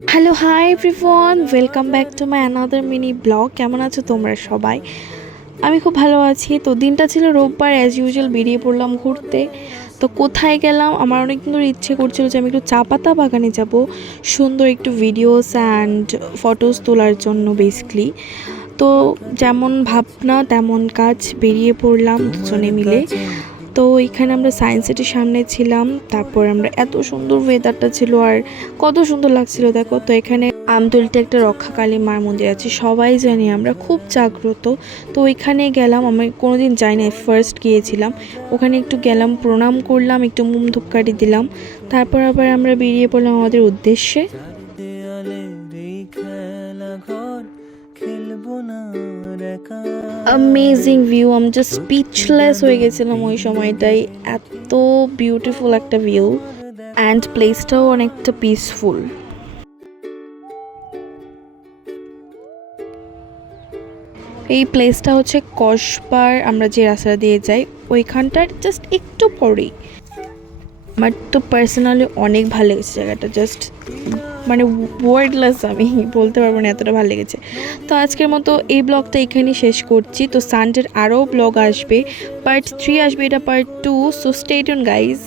Hello hi everyone welcome back to my another mini blog কেমন আছো তোমরা সবাই? আমি খুব ভালো আছি। তো দিনটা ছিল রোববার অ্যাজ ইউজুয়াল বেরিয়ে পড়লাম ঘুরতে। তো কোথায় গেলাম? আমার অনেক দিন ধরে ইচ্ছে করছিল যে আমি একটু চা পাতা বাগানে যাব সুন্দর একটু ভিডিওস অ্যান্ড ফটোস তোলার জন্য বেসিকলি তো যেমন ভাবনা তেমন কাজ বেরিয়ে পড়লাম দুজনে মিলে। তো এখানে আমরা সায়েন্স সিটির সামনে ছিলাম, তারপর আমরা এত সুন্দর ওয়েদারটা ছিল আর কত সুন্দর লাগছিল, দেখো তো এখানে আমতলিতে একটা রক্ষাকালী মার মন্দির আছে, সবাই জানি আমরা খুব জাগ্রত। তো ওইখানে গেলাম, আমি কোনোদিন যাই না ফার্স্ট গিয়েছিলাম। ওখানে একটু গেলাম, প্রণাম করলাম, একটু মুম ধূপকাঠি দিলাম। তারপর আবার আমরা বেরিয়ে পড়লাম আমাদের উদ্দেশ্যে। অ্যামেজিং ভিউ আমি জাস্ট স্পিচলেস হয়ে গেছিলাম ওই সময়টাই এত বিউটিফুল একটা ভিউ অ্যান্ড প্লেসটাও অনেকটা পিসফুল এই প্লেসটা হচ্ছে কসবার, আমরা যে রাস্তা দিয়ে যাই, ওইখানটার জাস্ট একটু পরেই। আমার তো পার্সোনালি অনেক ভালো লেগেছে জায়গাটা জাস্ট মানে ওয়ার্ডলেস আমি বলতে পারব না এতটা ভালো লেগেছে। তো আজকের মতো এই ব্লগটা এখানেই শেষ করছি। তো সানডের আরও ব্লগ আসবে। পার্ট থ্রি আসবে এটা part two so stay tuned guys